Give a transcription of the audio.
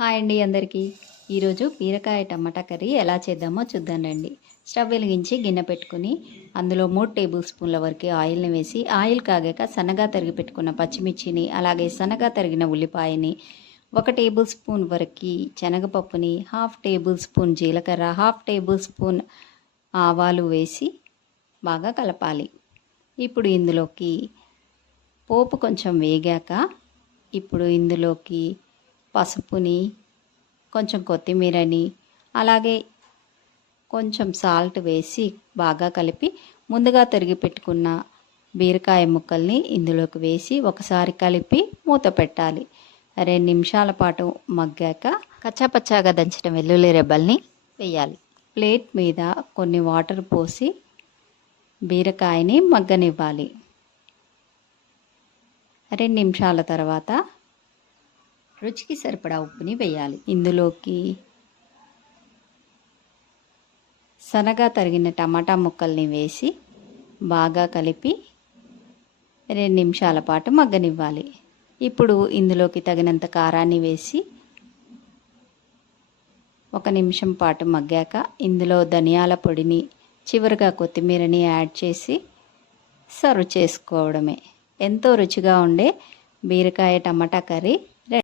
Hi అండి అందరికీ. ఈరోజు బీరకాయ టమాటా కర్రీ ఎలా చేద్దామో చూద్దాం రండి. స్టవ్ వెలిగించి గిన్నె పెట్టుకుని అందులో మూడు టేబుల్ స్పూన్ల వరకు ఆయిల్ని వేసి ఆయిల్ కాగాక సన్నగా తరిగి పెట్టుకున్న పచ్చిమిర్చిని అలాగే సన్నగా తరిగిన ఉల్లిపాయని ఒక టేబుల్ స్పూన్ వరకు శనగపప్పుని హాఫ్ టేబుల్ స్పూన్ జీలకర్ర హాఫ్ టేబుల్ స్పూన్ ఆవాలు వేసి బాగా కలపాలి. ఇప్పుడు ఇందులోకి పోపు కొంచెం వేగాక ఇప్పుడు ఇందులోకి పసుపుని కొంచెం కొత్తిమీరని అలాగే కొంచెం సాల్ట్ వేసి బాగా కలిపి ముందుగా తరిగి పెట్టుకున్న బీరకాయ ముక్కల్ని ఇందులోకి వేసి ఒకసారి కలిపి మూత పెట్టాలి. రెండు నిమిషాల పాటు మగ్గాక కచ్చాపచ్చాగా దంచిన వెల్లుల్లి రెబ్బల్ని వేయాలి. ప్లేట్ మీద కొన్ని వాటర్ పోసి బీరకాయని మగ్గనివ్వాలి. రెండు నిమిషాల తర్వాత రుచికి సరిపడా ఉప్పుని వేయాలి. ఇందులోకి సన్నగా తరిగిన టమాటా ముక్కల్ని వేసి బాగా కలిపి రెండు నిమిషాల పాటు మగ్గనివ్వాలి. ఇప్పుడు ఇందులోకి తగినంత కారాన్ని వేసి ఒక నిమిషం పాటు మగ్గాక ఇందులో ధనియాల పొడిని చివరిగా కొత్తిమీరని యాడ్ చేసి సర్వ్ చేసుకోవడమే. ఎంతో రుచిగా ఉండే బీరకాయ టమాటా కర్రీ